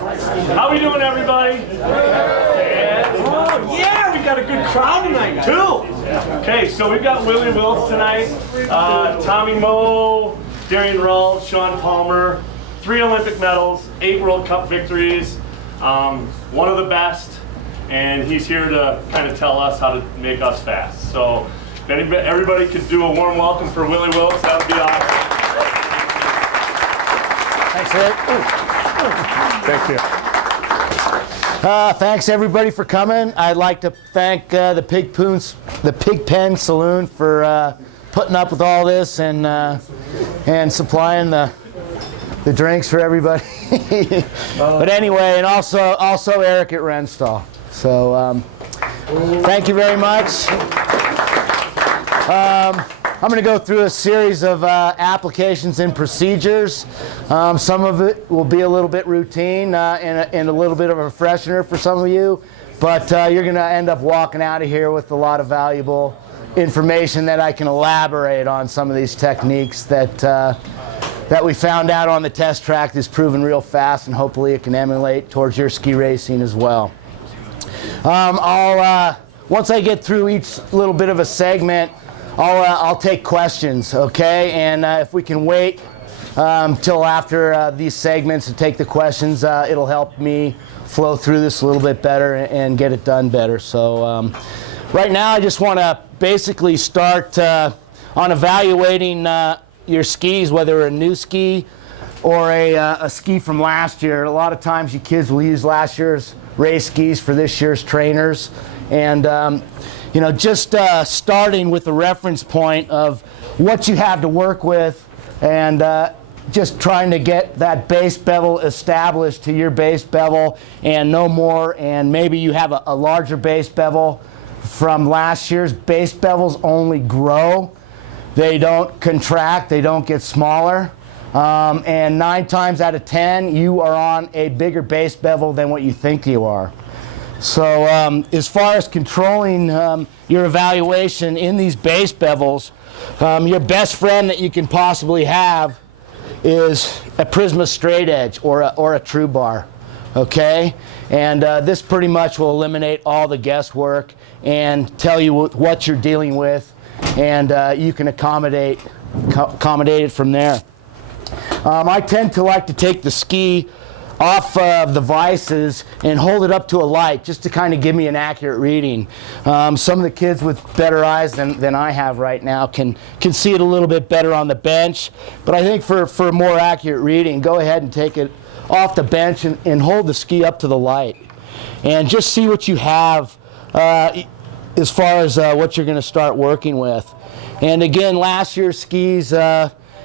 How we doing, everybody? Oh, yeah, we got a good crowd tonight, too. Okay, so we've got Willi Wiltz tonight, Tommy Moe, Daron, Shaun Palmer, 3 Olympic medals, 8 World Cup victories, one of the best, and he's here to kind of tell us how to make us fast. So if everybody could do a warm welcome for Willi Wiltz, that would be awesome. Thanks, Eric. Thank you. Thanks everybody for coming. I'd like to thank the Pigpen Saloon for putting up with all this and supplying the drinks for everybody. But anyway, and also Eric at Rennstall. So thank you very much. I'm going to go through a series of applications and procedures. Some of it will be a little bit routine and a little bit of a refresher for some of you, but you're going to end up walking out of here with a lot of valuable information that I can elaborate on some of these techniques that we found out on the test track that's proven real fast, and hopefully it can emulate towards your ski racing as well. Once I get through each little bit of a segment, I'll take questions, okay? And if we can wait till after these segments to take the questions, it'll help me flow through this a little bit better and get it done better. So right now I just want to basically start on evaluating your skis, whether a new ski or a ski from last year. A lot of times you kids will use last year's race skis for this year's trainers. And you know, just starting with the reference point of what you have to work with, and just trying to get that base bevel established to your base bevel and no more. And maybe you have a larger base bevel from last year's. Base bevels only grow. They don't contract. They don't get smaller. And 9 times out of 10, you are on a bigger base bevel than what you think you are. So as far as controlling your evaluation in these base bevels, your best friend that you can possibly have is a Prisma straight edge or a true bar, okay? And this pretty much will eliminate all the guesswork and tell you what you're dealing with, and you can accommodate it from there. I tend to like to take the ski off of the vices and hold it up to a light just to kind of give me an accurate reading. Some of the kids with better eyes than I have right now can see it a little bit better on the bench, but I think for a more accurate reading, go ahead and take it off the bench and hold the ski up to the light and just see what you have as far as what you're going to start working with. And again, last year's skis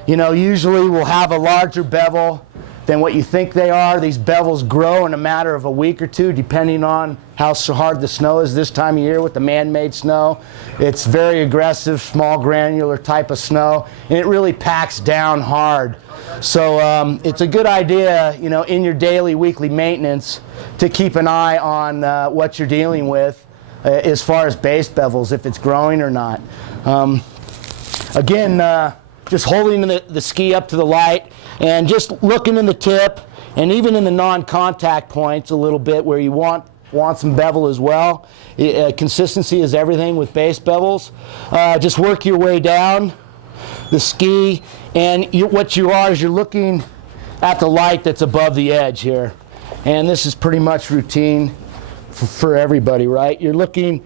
you know, usually will have a larger bevel than what you think they are. These bevels grow in a matter of a week or two, depending on how hard the snow is this time of year with the man-made snow. It's very aggressive, small granular type of snow, and it really packs down hard. So it's a good idea, you know, in your daily, weekly maintenance to keep an eye on what you're dealing with as far as base bevels, if it's growing or not. Again, just holding the ski up to the light and just looking in the tip and even in the non-contact points a little bit where you want some bevel as well. Consistency is everything with base bevels. Just work your way down the ski, and what you are is you're looking at the light that's above the edge here. And this is pretty much routine for everybody, right? You're holding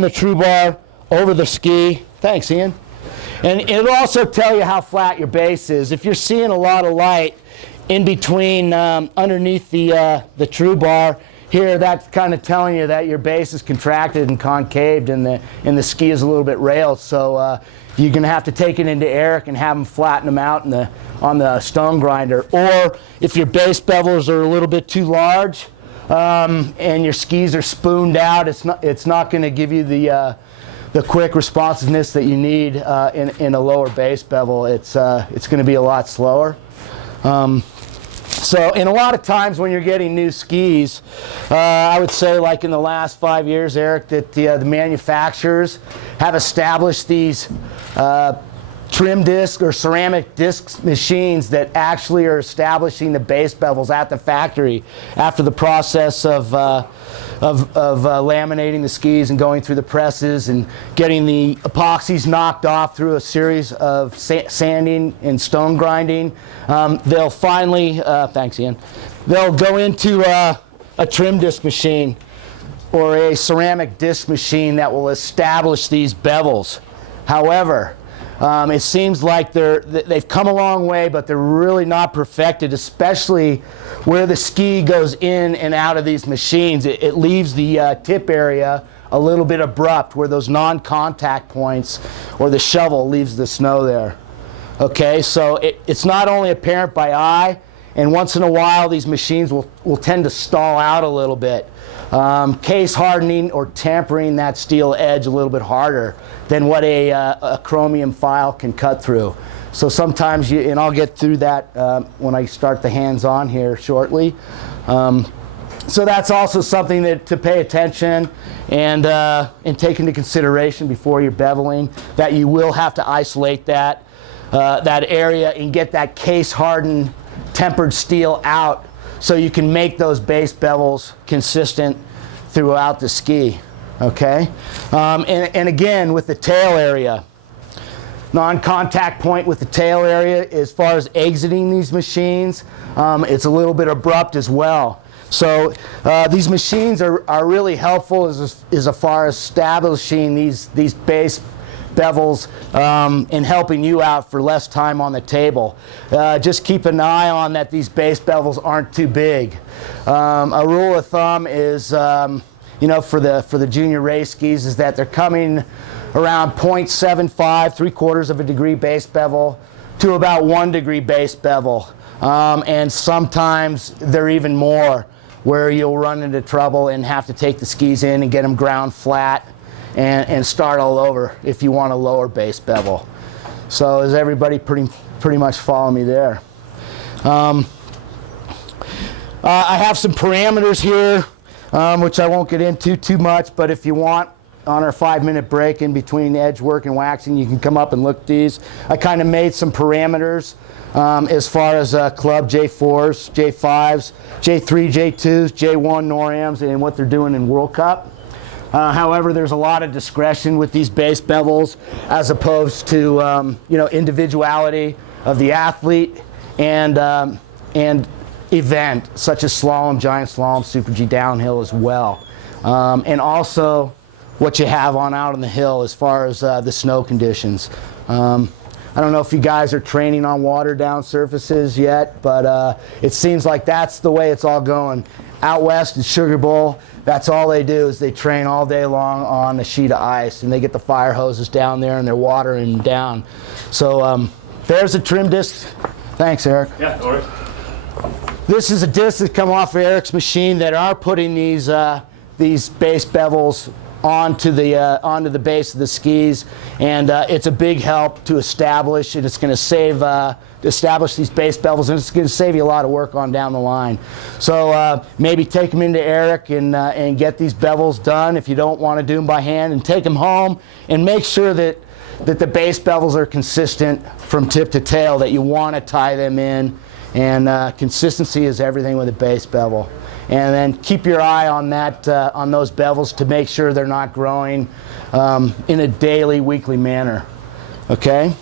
the true bar over the ski. Thanks, Ian. And it'll also tell you how flat your base is. If you're seeing a lot of light in between underneath the true bar here, that's kind of telling you that your base is contracted and concaved and the ski is a little bit railed. So you're going to have to take it into Eric and have him flatten them out on the stone grinder. Or if your base bevels are a little bit too large and your skis are spooned out, it's not going to give you the quick responsiveness that you need in a lower base bevel. It's going to be a lot slower. So in a lot of times when you're getting new skis, I would say like in the last 5 years, Eric, that the manufacturers have established these trim disc or ceramic disc machines that actually are establishing the base bevels at the factory after the process of laminating the skis and going through the presses and getting the epoxies knocked off through a series of sanding and stone grinding. They'll finally, thanks Ian, they'll go into a trim disc machine or a ceramic disc machine that will establish these bevels. However, it seems like they've come a long way, but they're really not perfected, especially where the ski goes in and out of these machines. It leaves the tip area a little bit abrupt where those non-contact points or the shovel leaves the snow there. Okay, so it's not only apparent by eye, and once in a while these machines will tend to stall out a little bit. Case hardening or tempering that steel edge a little bit harder than what a chromium file can cut through. So sometimes and I'll get through that when I start the hands-on here shortly. So that's also something to pay attention and take into consideration before you're beveling, that you will have to isolate that area and get that case hardened tempered steel out so you can make those base bevels consistent throughout the ski, okay? And again, with the tail area, non-contact point with the tail area as far as exiting these machines, it's a little bit abrupt as well. So these machines are really helpful as far as establishing these base bevels and helping you out for less time on the table. Just keep an eye on that these base bevels aren't too big. A rule of thumb is, you know, for the junior race skis is that they're coming around 0.75, 3/4 of a degree base bevel to about 1 degree base bevel. And sometimes they're even more, where you'll run into trouble and have to take the skis in and get them ground flat and start all over if you want a lower base bevel. So is everybody pretty much follow me there? I have some parameters here, which I won't get into too much, but if you want, on our 5-minute break in between edge work and waxing, you can come up and look at these. I kind of made some parameters as far as club J4s, J5s, J3, J2s, J1 NORAMs, and what they're doing in World Cup. However, there's a lot of discretion with these base bevels as opposed to you know, individuality of the athlete and event, such as slalom, giant slalom, super G downhill as well. And also what you have on out on the hill as far as the snow conditions. I don't know if you guys are training on water down surfaces yet, but it seems like that's the way it's all going. Out west in Sugar Bowl, that's all they do is they train all day long on a sheet of ice, and they get the fire hoses down there and they're watering down. So there's a trim disc. Thanks, Eric. Yeah, all right. This is a disc that come off of Eric's machine that are putting these base bevels onto the base of the skis, and it's a big help to establish, and it's going to establish these base bevels, and it's going to save you a lot of work on down the line. So maybe take them into Eric and get these bevels done if you don't want to do them by hand, and take them home and make sure that the base bevels are consistent from tip to tail, that you want to tie them in, and consistency is everything with a base bevel. And then keep your eye on that, on those bevels to make sure they're not growing in a daily, weekly manner. Okay.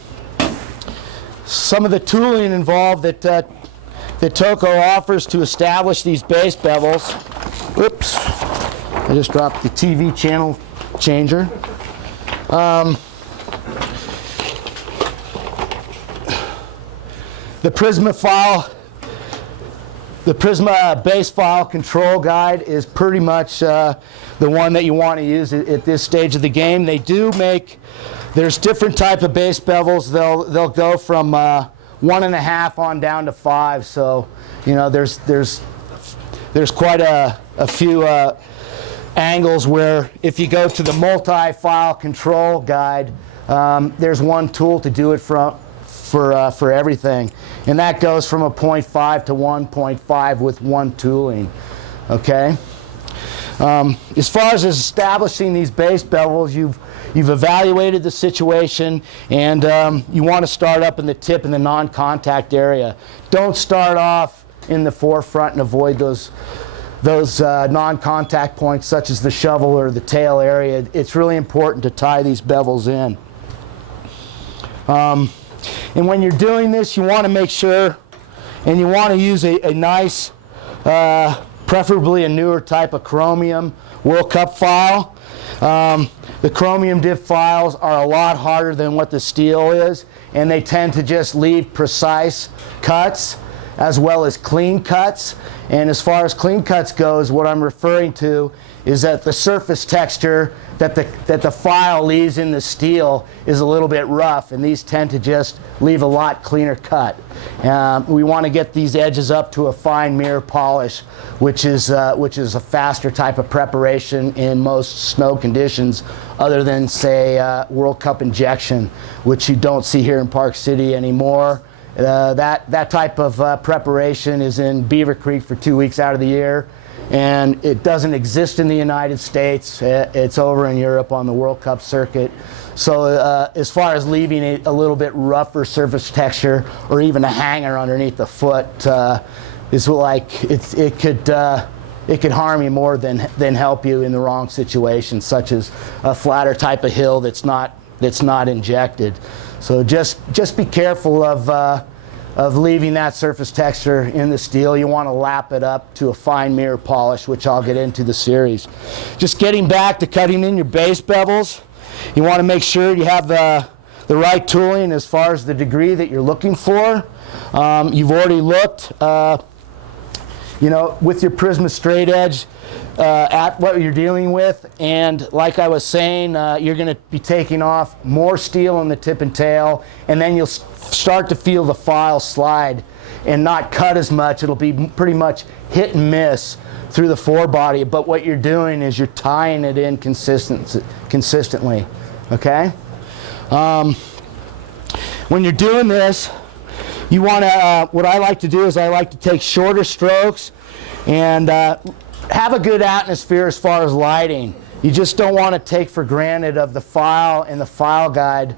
Some of the tooling involved that Toko offers to establish these base bevels. Whoops! I just dropped the TV channel changer. The Prisma file. The Prisma base file control guide is pretty much the one that you want to use at this stage of the game. They do make, there's different type of base bevels. They'll go from 1.5 on down to 5. So, you know, there's quite a few angles where if you go to the multi-file control guide, there's one tool to do it for everything, and that goes from a 0.5 to 1.5 with one tooling. Okay. As far as establishing these base bevels, you've you've evaluated the situation, and you want to start up in the tip in the non-contact area. Don't start off in the forefront and avoid those non-contact points such as the shovel or the tail area. It's really important to tie these bevels in. And when you're doing this, you want to make sure, and you want to use a nice, preferably a newer type of chromium World Cup file. The chromium dip files are a lot harder than what the steel is, and they tend to just leave precise cuts as well as clean cuts. And as far as clean cuts goes, what I'm referring to is that the surface texture that the file leaves in the steel is a little bit rough, and these tend to just leave a lot cleaner cut. We want to get these edges up to a fine mirror polish, which is a faster type of preparation in most snow conditions, other than say World Cup injection, which you don't see here in Park City anymore. That type of preparation is in Beaver Creek for 2 weeks out of the year, and it doesn't exist in the United States. It's over in Europe on the World Cup circuit. So as far as leaving a little bit rougher surface texture or even a hanger underneath the foot is like it could harm you more than help you in the wrong situation, such as a flatter type of hill that's not injected. So just be careful of leaving that surface texture in the steel. You want to lap it up to a fine mirror polish, which I'll get into the series. Just getting back to cutting in your base bevels, you want to make sure you have the right tooling as far as the degree that you're looking for. You've already looked, with your Prisma straight edge at what you're dealing with, and like I was saying, you're going to be taking off more steel in the tip and tail, and then you'll start to feel the file slide and not cut as much. It'll be pretty much hit and miss through the forebody, but what you're doing is you're tying it in consistently, okay? When you're doing this, you want to, what I like to do is I like to take shorter strokes and have a good atmosphere as far as lighting. You just don't want to take for granted of the file and the file guide,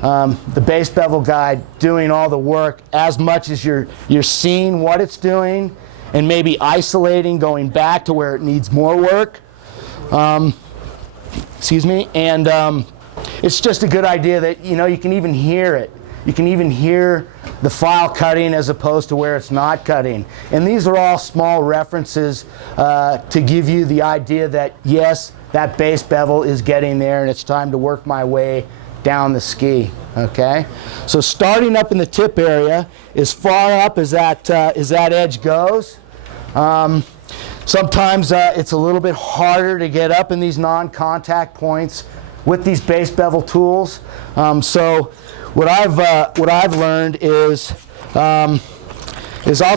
the base bevel guide, doing all the work as much as you're seeing what it's doing and maybe isolating, going back to where it needs more work. Excuse me. And it's just a good idea that you can even hear it. You can even hear the file cutting as opposed to where it's not cutting. And these are all small references to give you the idea that, yes, that base bevel is getting there and it's time to work my way down the ski, okay? So starting up in the tip area, as far up as that edge goes, sometimes it's a little bit harder to get up in these non-contact points with these base bevel tools. So what I've learned is I'll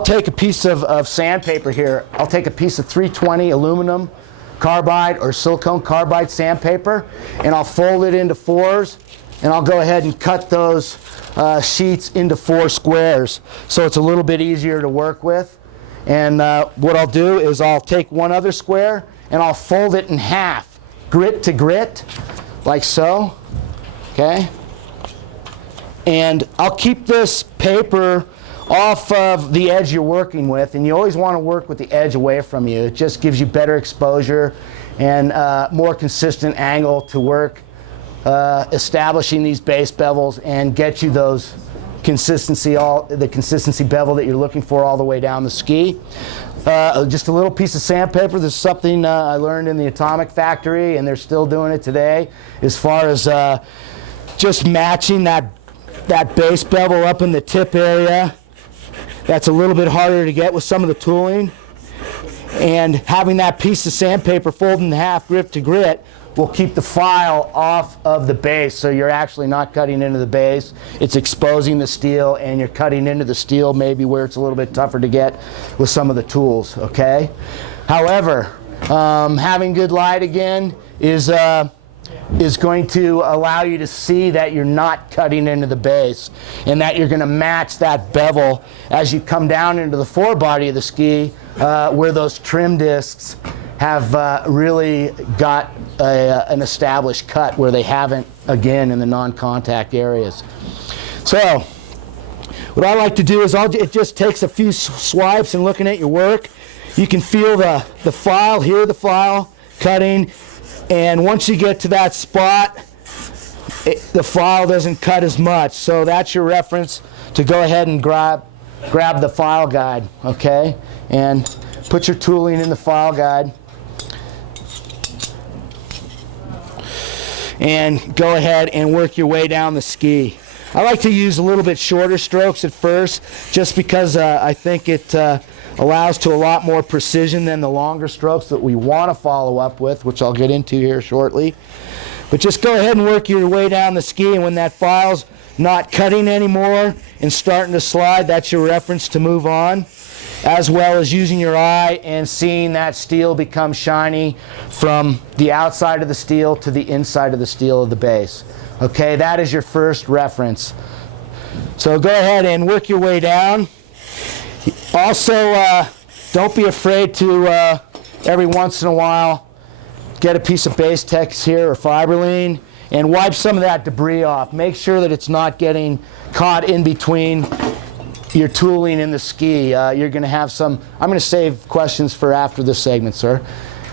take a piece of sandpaper here. I'll take a piece of 320 aluminum carbide or silicone carbide sandpaper, and I'll fold it into fours, and I'll go ahead and cut those sheets into 4 squares, so it's a little bit easier to work with. And what I'll do is I'll take one other square and I'll fold it in half, grit to grit, like so, okay? And I'll keep this paper off of the edge you're working with, and you always want to work with the edge away from you. It just gives you better exposure and more consistent angle to work establishing these base bevels and get you those the consistency bevel that you're looking for all the way down the ski. Just a little piece of sandpaper. This is something I learned in the Atomic Factory, and they're still doing it today, as far as just matching that base bevel up in the tip area. That's a little bit harder to get with some of the tooling. And having that piece of sandpaper folded in half, grit to grit, will keep the file off of the base, so you're actually not cutting into the base. It's exposing the steel, and you're cutting into the steel maybe where it's a little bit tougher to get with some of the tools, okay? However, having good light again is going to allow you to see that you're not cutting into the base, and that you're going to match that bevel as you come down into the forebody of the ski, where those trim discs have really got an established cut where they haven't, again, in the non-contact areas. So what I like to do is it just takes a few swipes and looking at your work. You can feel the file, hear the file cutting, and once you get to that spot, the file doesn't cut as much. So that's your reference to go ahead and grab the file guide, okay? And put your tooling in the file guide. And go ahead and work your way down the ski. I like to use a little bit shorter strokes at first, just because I think it allows to a lot more precision than the longer strokes that we want to follow up with, which I'll get into here shortly. But just go ahead and work your way down the ski, and when that file's not cutting anymore and starting to slide, that's your reference to move on, as well as using your eye and seeing that steel become shiny from the outside of the steel to the inside of the steel of the base. Okay, that is your first reference. So go ahead and work your way down. Also, don't be afraid to, every once in a while, get a piece of base tex here or fiberline and wipe some of that debris off. Make sure that it's not getting caught in between your tooling and the ski. You're going to have some, I'm going to save questions for after this segment, sir.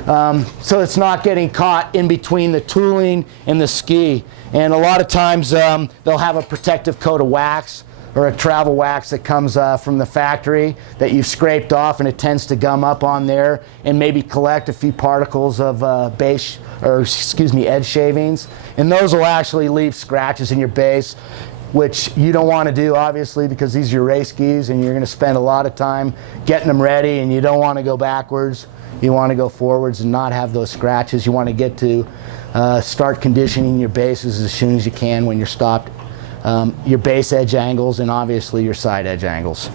So it's not getting caught in between the tooling and the ski. And a lot of times they'll have a protective coat of wax or a travel wax that comes from the factory that you've scraped off, and it tends to gum up on there and maybe collect a few particles of edge shavings. And those will actually leave scratches in your base, which you don't want to do, obviously, because these are your race skis and you're going to spend a lot of time getting them ready, and you don't want to go backwards. You want to go forwards and not have those scratches. You want to get to start conditioning your bases as soon as you can when you're stopped. Your base edge angles and obviously your side edge angles.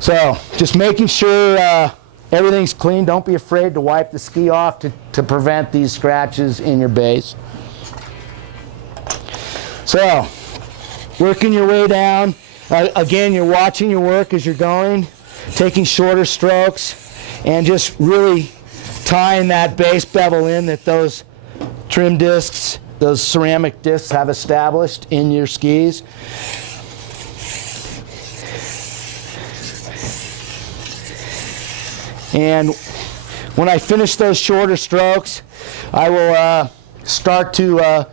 So just making sure everything's clean. Don't be afraid to wipe the ski off to prevent these scratches in your base. So working your way down. Again, you're watching your work as you're going, taking shorter strokes, and just really tying that base bevel in that those trim discs, those ceramic discs have established in your skis. And when I finish those shorter strokes, I will start to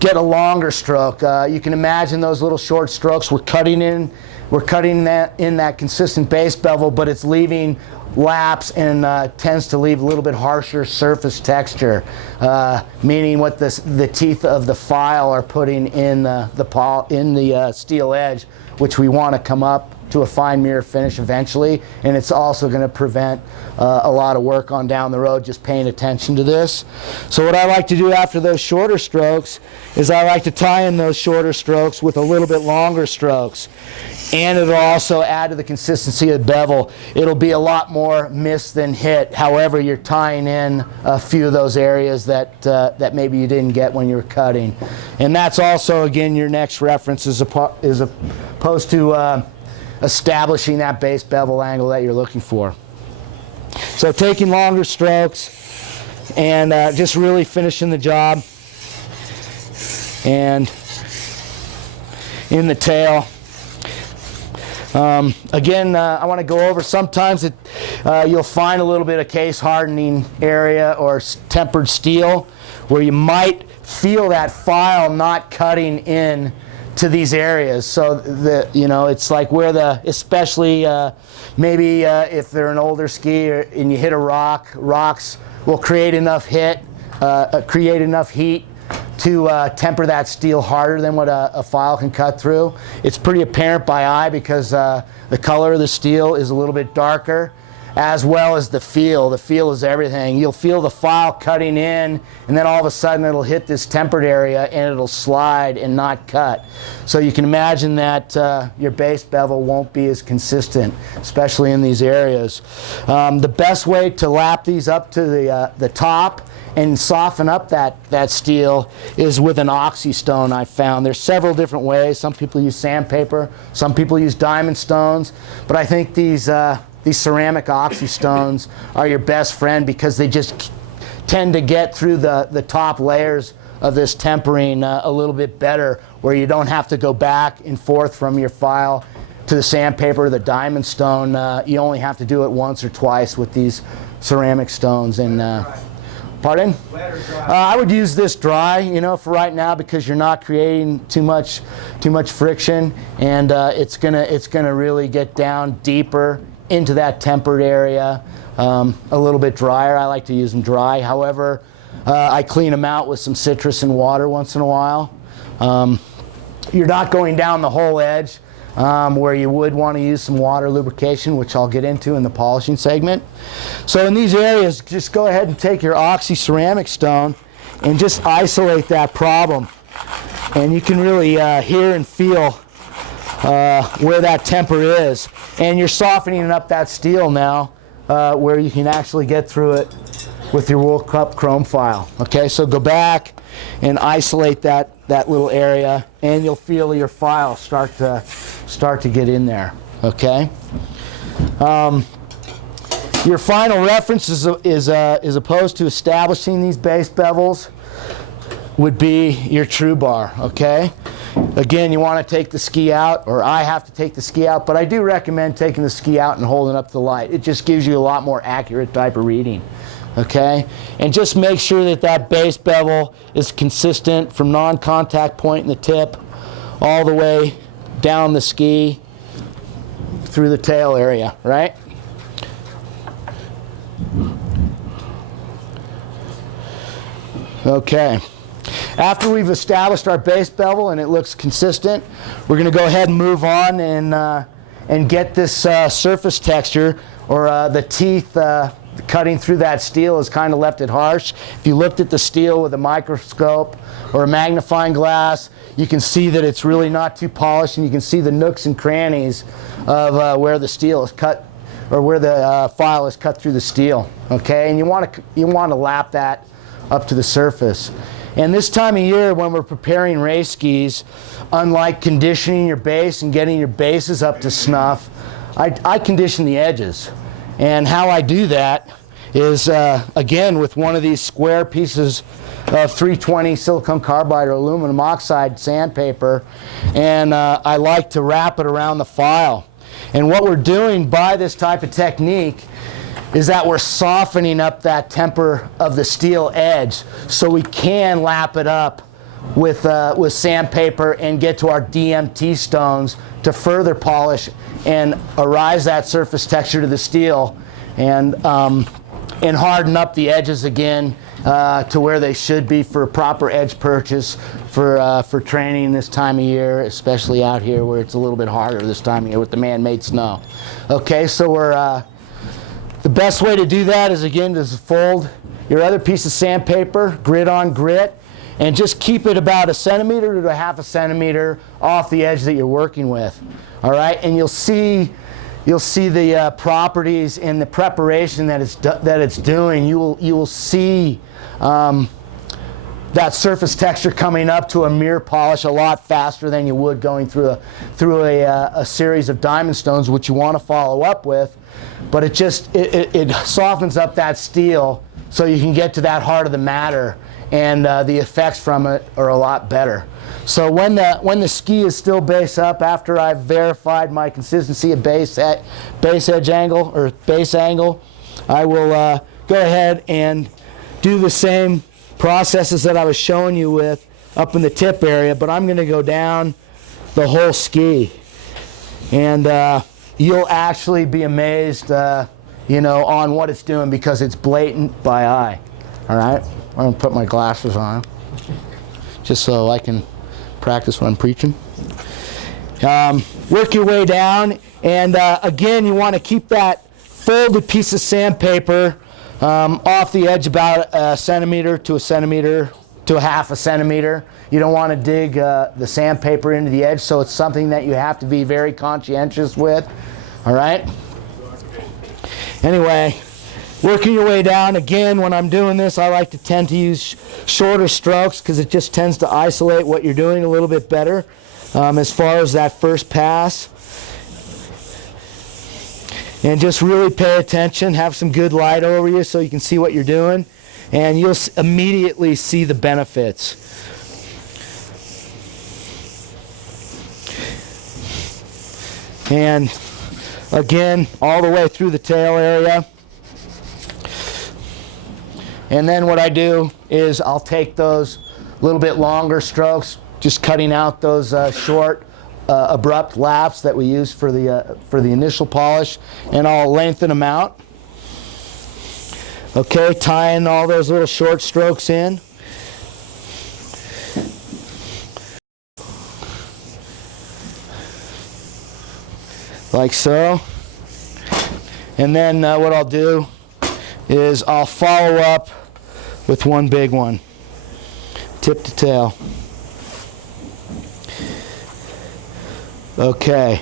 get a longer stroke. You can imagine those little short strokes we're cutting that consistent base bevel, but it's leaving laps and tends to leave a little bit harsher surface texture, meaning what the teeth of the file are putting in the steel edge, which we want to come up to a fine mirror finish eventually. And it's also going to prevent a lot of work on down the road just paying attention to this. So what I like to do after those shorter strokes is I like to tie in those shorter strokes with a little bit longer strokes. And it'll also add to the consistency of the bevel. It'll be a lot more miss than hit. However, you're tying in a few of those areas that maybe you didn't get when you were cutting. And that's also, again, your next reference as opposed to establishing that base bevel angle that you're looking for. So taking longer strokes and just really finishing the job. And in the tail. Again, I want to go over, sometimes you'll find a little bit of case hardening area or tempered steel where you might feel that file not cutting in to these areas. So it's like where especially maybe if they're an older ski and you hit a rock, rocks will create enough heat to temper that steel harder than what a file can cut through. It's pretty apparent by eye because the color of the steel is a little bit darker, as well as the feel. The feel is everything. You'll feel the file cutting in, and then all of a sudden it'll hit this tempered area and it'll slide and not cut. So you can imagine that your base bevel won't be as consistent, especially in these areas. The best way to lap these up to the top and soften up that steel is with an oxystone. I found there's several different ways. Some people use sandpaper, some people use diamond stones, but I think these ceramic oxystones are your best friend because they just tend to get through the top layers of this tempering a little bit better, where you don't have to go back and forth from your file to the sandpaper or the diamond stone. You only have to do it once or twice with these ceramic stones. And pardon? I would use this dry, you know, for right now, because you're not creating too much friction, and it's gonna really get down deeper into that tempered area. A little bit drier. I like to use them dry. However, I clean them out with some citrus and water once in a while. You're not going down the whole edge, where you would want to use some water lubrication, which I'll get into in the polishing segment. So in these areas, just go ahead and take your oxy ceramic stone and just isolate that problem. And you can really hear and feel where that temper is. And you're softening up that steel now, where you can actually get through it with your World Cup chrome file. Okay, so go back and isolate that little area, and you'll feel your file start to get in there. Okay. Your final reference is opposed to establishing these base bevels would be your true bar. Okay. Again, you want to take the ski out, or I have to take the ski out, but I do recommend taking the ski out and holding up the light. It just gives you a lot more accurate type of reading. Okay, and just make sure that that base bevel is consistent from non-contact point in the tip all the way down the ski through the tail area, right? Okay, after we've established our base bevel and it looks consistent, we're going to go ahead and move on and get this surface texture, or the teeth cutting through that steel has kind of left it harsh. If you looked at the steel with a microscope or a magnifying glass, you can see that it's really not too polished, and you can see the nooks and crannies of where the steel is cut, or where the file is cut through the steel. Okay, and you want to lap that up to the surface. And this time of year, when we're preparing race skis, unlike conditioning your base and getting your bases up to snuff, I condition the edges. And how I do that is, again, with one of these square pieces of 320 silicon carbide or aluminum oxide sandpaper, and I like to wrap it around the file. And what we're doing by this type of technique is that we're softening up that temper of the steel edge, so we can lap it up with sandpaper and get to our DMT stones to further polish and arise that surface texture to the steel, and harden up the edges again to where they should be for proper edge purchase for training this time of year, especially out here where it's a little bit harder this time of year with the man-made snow. Okay, so the best way to do that is, again, to fold your other piece of sandpaper, grit on grit, and just keep it about 1 centimeter to 1/2 centimeter off the edge that you're working with. All right, and you'll see the properties in the preparation that it's doing. You will see that surface texture coming up to a mirror polish a lot faster than you would going through a series of diamond stones, which you want to follow up with. But it softens up that steel so you can get to that heart of the matter, and the effects from it are a lot better. So when the ski is still base up, after I've verified my consistency of base edge angle or base angle, I will go ahead and do the same processes that I was showing you with up in the tip area, but I'm going to go down the whole ski, and you'll actually be amazed, on what it's doing, because it's blatant by eye. All right, I'm going to put my glasses on just so I can practice what I'm preaching. Work your way down, and again, you want to keep that folded piece of sandpaper off the edge about 1 centimeter to 1 centimeter to 1/2 centimeter. You don't want to dig the sandpaper into the edge, so it's something that you have to be very conscientious with. All right? Anyway, working your way down, again, when I'm doing this, I like to tend to use shorter strokes, because it just tends to isolate what you're doing a little bit better as far as that first pass. And just really pay attention, have some good light over you so you can see what you're doing. and you'll immediately see the benefits. And again, all the way through the tail area. And then what I do is I'll take those little bit longer strokes, just cutting out those short, abrupt laps that we use for the initial polish, and I'll lengthen them out. Okay, tying all those little short strokes in. Like so. And then what I'll do is I'll follow up with one big one, tip to tail. Okay,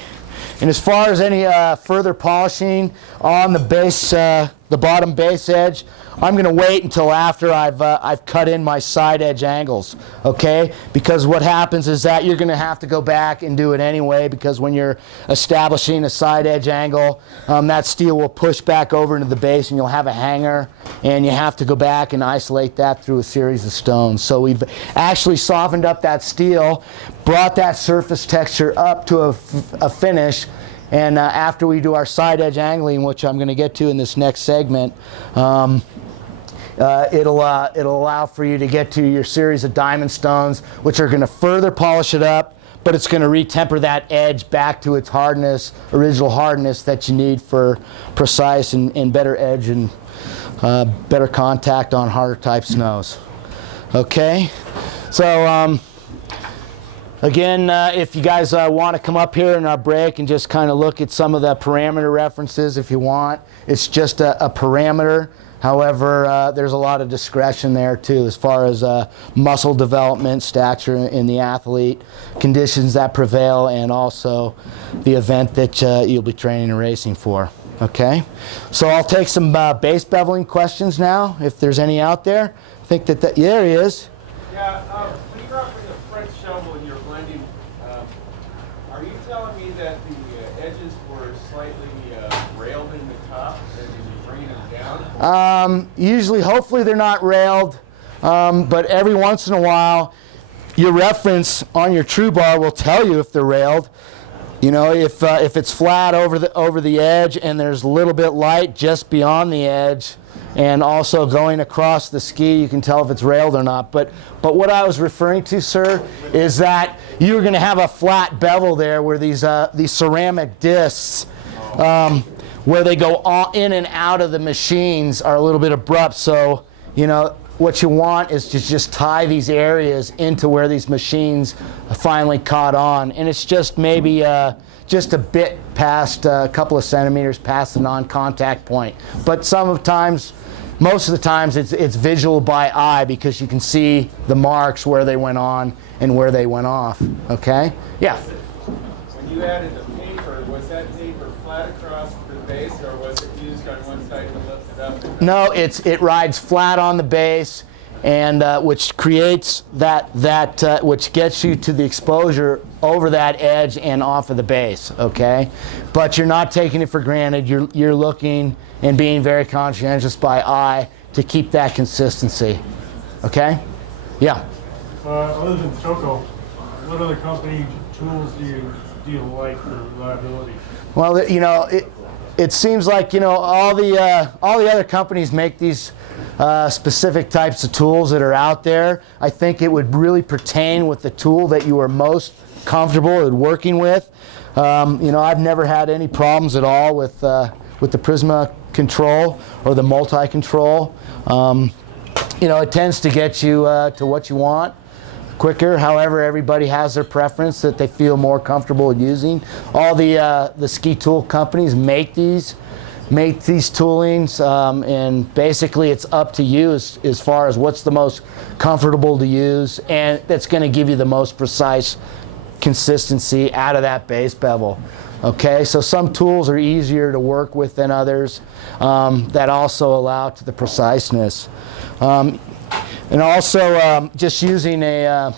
and as far as any further polishing on the base, the bottom base edge, I'm going to wait until after I've cut in my side edge angles, okay? Because what happens is that you're going to have to go back and do it anyway, because when you're establishing a side edge angle, that steel will push back over into the base and you'll have a hanger, and you have to go back and isolate that through a series of stones. So we've actually softened up that steel, brought that surface texture up to a finish, and after we do our side edge angling, which I'm going to get to in this next segment, it'll allow for you to get to your series of diamond stones, which are going to further polish it up, but it's going to retemper that edge back to its hardness, original hardness that you need for precise and better edge and better contact on harder type snows. Okay, so again, if you guys want to come up here in our break and just kind of look at some of the parameter references if you want. It's just a parameter. However, there's a lot of discretion there too as far as muscle development, stature in the athlete, conditions that prevail, and also the event that you'll be training and racing for. Okay, so I'll take some base beveling questions now, if there's any out there. I think that there he is. Yeah, when you're offering a French shovel and you're blending, are you telling me that the edges were slightly railed in the top as you bring them down? Usually, hopefully they're not railed, but every once in a while, your reference on your true bar will tell you if they're railed. You know, if it's flat over the edge and there's a little bit light just beyond the edge, and also going across the ski, you can tell if it's railed or not. But what I was referring to, sir, is that you're going to have a flat bevel there where these ceramic discs, where they go in and out of the machines, are a little bit abrupt. So, you know, what you want is to just tie these areas into where these machines finally caught on, and it's just maybe just a bit past, a couple of centimeters past the non-contact point. But most of the times it's visual by eye, because you can see the marks where they went on and where they went off. Okay? Yeah. When you added the paper, was that paper flat across the base, or was it used on one side to lift it up? No, it rides flat on the base, and which creates which gets you to the exposure over that edge and off of the base. Okay, but you're not taking it for granted. You're looking and being very conscientious by eye to keep that consistency. Okay, yeah. Other than Toko, what other company tools do you like for reliability? Well, you know, it seems like, you know, all the other companies make these specific types of tools that are out there. I think it would really pertain with the tool that you are most comfortable with working with. You know, I've never had any problems at all with the Prisma control or the multi-control. You know, it tends to get you to what you want quicker. However, everybody has their preference that they feel more comfortable using. All the ski tool companies make these toolings, and basically it's up to you as far as what's the most comfortable to use, and that's going to give you the most precise consistency out of that base bevel. Okay, so some tools are easier to work with than others, that also allow to the preciseness. And also just using a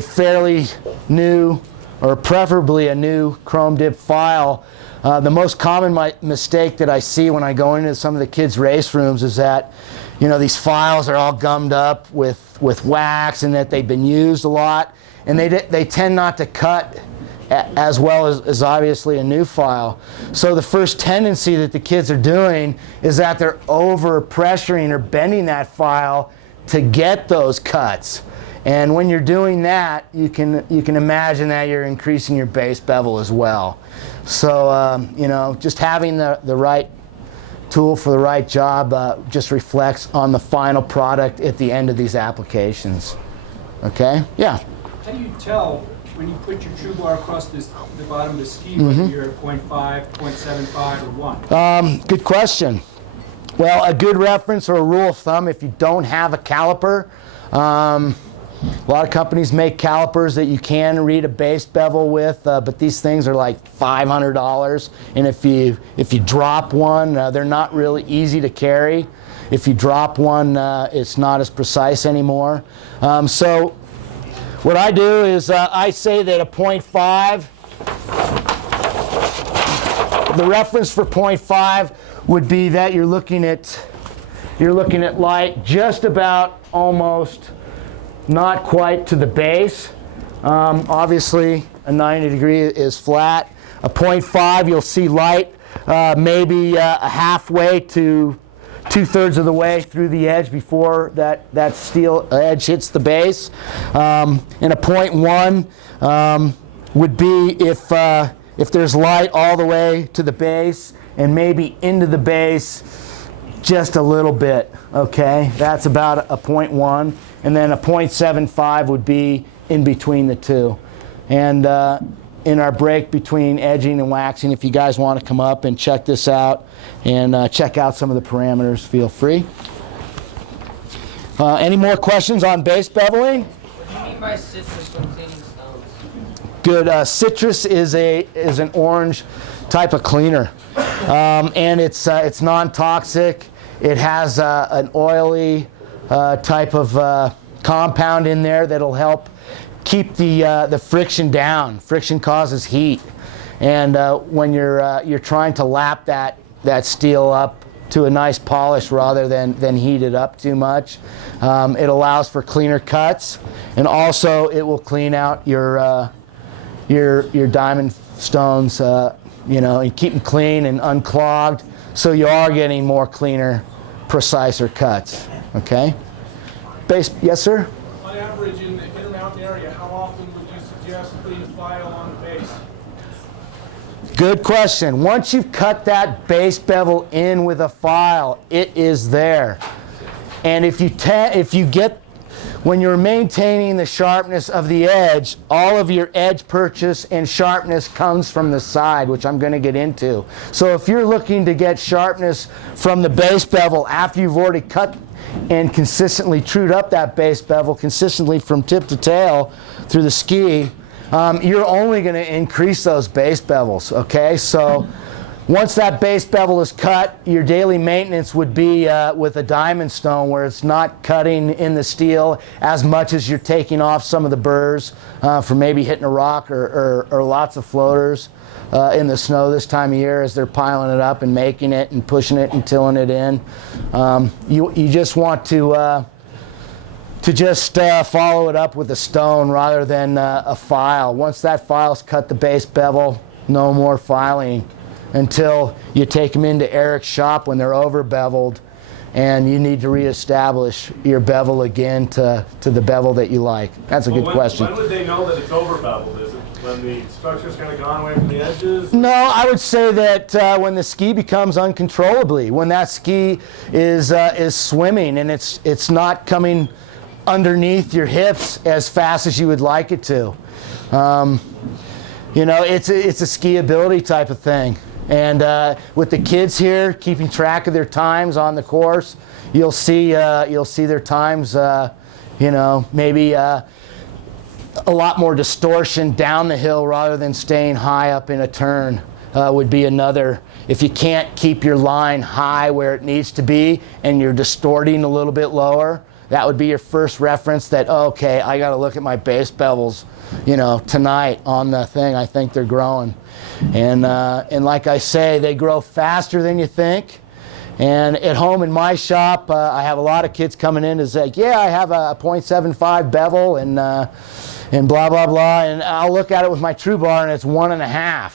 fairly new, or preferably a new chrome dip file, The most common mistake that I see when I go into some of the kids' race rooms is that, you know, these files are all gummed up with wax and that they've been used a lot, and they tend not to cut as well as obviously a new file. So the first tendency that the kids are doing is that they're over pressuring or bending that file to get those cuts. And when you're doing that, you can imagine that you're increasing your base bevel as well. So you know, just having the right tool for the right job just reflects on the final product at the end of these applications. Okay? Yeah. How do you tell when you put your true bar across the bottom of the ski, whether you're at 0.5, 0.75, or 1? Good question. Well, a good reference or a rule of thumb, if you don't have a caliper, a lot of companies make calipers that you can read a base bevel with, but these things are like $500. And if you drop one, they're not really easy to carry. If you drop one, it's not as precise anymore. So what I do is I say that a 0.5, the reference for 0.5 would be that you're looking at light just about almost not quite to the base. Obviously a 90 degree is flat. A 0.5 you'll see light maybe halfway to 2/3 of the way through the edge before that steel edge hits the base. And a 0.1 would be if there's light all the way to the base and maybe into the base just a little bit. Okay, that's about a 0.1. And then a 0.75 would be in between the two. And in our break between edging and waxing, if you guys want to come up and check this out and check out some of the parameters, feel free. Any more questions on base beveling? What do you mean by citrus when cleaning stones? Good. Citrus is an orange type of cleaner, and it's non-toxic. It has an oily type of compound in there that'll help keep the friction down. Friction causes heat, and when you're trying to lap that steel up to a nice polish rather than heat it up too much, it allows for cleaner cuts, and also it will clean out your diamond stones, you know, and keep them clean and unclogged, so you are getting more cleaner, preciser cuts. Okay. Base, yes, sir? On average, in the Intermountain area, how often would you suggest putting a file on the base? Good question. Once you've cut that base bevel in with a file, it is there. And if you get, when you're maintaining the sharpness of the edge, all of your edge purchase and sharpness comes from the side, which I'm going to get into. So if you're looking to get sharpness from the base bevel after you've already cut and consistently trued up that base bevel consistently from tip to tail through the ski, you're only going to increase those base bevels. Okay, so once that base bevel is cut, your daily maintenance would be with a diamond stone, where it's not cutting in the steel as much as you're taking off some of the burrs from maybe hitting a rock or lots of floaters in the snow this time of year as they're piling it up and making it and pushing it and tilling it in. You just want to just follow it up with a stone rather than a file. Once that file's cut the base bevel, no more filing until you take them into Eric's shop when they're over beveled, and you need to reestablish your bevel again to the bevel that you like. That's a good question. When would they know that it's over beveled? Is it when the structure's kind of gone away from the edges? No, I would say that when the ski becomes uncontrollably, when that ski is swimming and it's not coming underneath your hips as fast as you would like it to. You know, it's a skiability type of thing. And with the kids here keeping track of their times on the course, you'll see their times, you know, maybe a lot more distortion down the hill rather than staying high up in a turn would be another. If you can't keep your line high where it needs to be and you're distorting a little bit lower, that would be your first reference that, okay, I got to look at my base bevels, you know, tonight on the thing. I think they're growing. And like I say, they grow faster than you think. And at home in my shop, I have a lot of kids coming in to say, yeah, I have a 0.75 bevel and blah, blah, blah. And I'll look at it with my true bar and it's 1.5.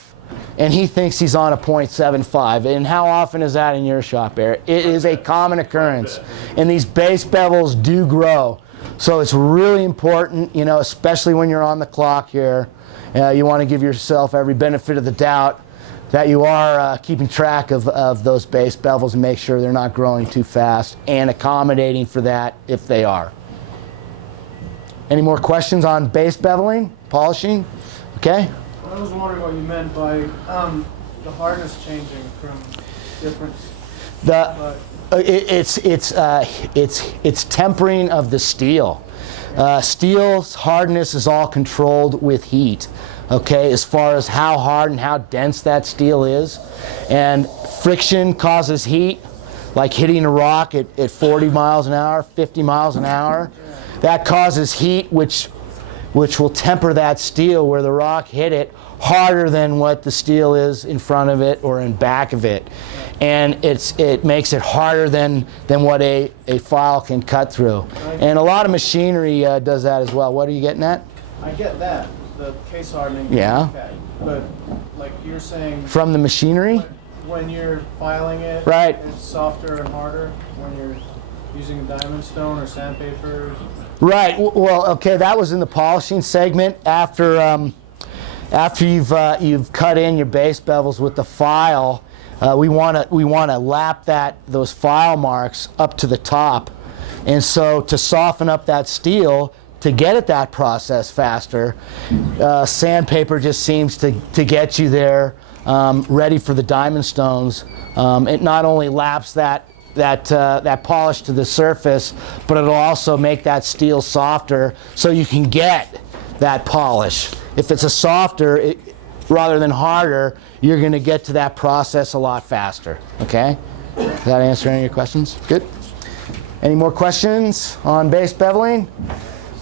And he thinks he's on a 0.75. And how often is that in your shop, Eric? It is a common occurrence. And these base bevels do grow. So it's really important, you know, especially when you're on the clock here. You want to give yourself every benefit of the doubt that you are keeping track of those base bevels and make sure they're not growing too fast and accommodating for that if they are. Any more questions on base beveling, polishing? Okay. I was wondering what you meant by the hardness changing from different. It's tempering of the steel. Steel's hardness is all controlled with heat. Okay, as far as how hard and how dense that steel is, and friction causes heat, like hitting a rock at 40 miles an hour, 50 miles an hour. That causes heat, which will temper that steel where the rock hit it harder than what the steel is in front of it or in back of it. And it makes it harder than what a file can cut through. And a lot of machinery does that as well. What are you getting at? I get that, the case hardening. Yeah. Okay. But like you're saying, From the machinery? when you're filing it, Right. it's softer and harder when you're using a diamond stone or sandpaper. Right. Well, okay, that was in the polishing segment. After you've cut in your base bevels with the file, we want to lap those file marks up to the top, and so to soften up that steel to get at that process faster, sandpaper just seems to get you there, ready for the diamond stones. It not only laps that polish to the surface, but it'll also make that steel softer so you can get that polish. If it's a softer rather than harder, you're going to get to that process a lot faster. Okay? Does that answer any of your questions? Good. Any more questions on base beveling?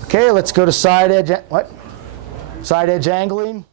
Okay, let's go to side edge. What? Side edge angling.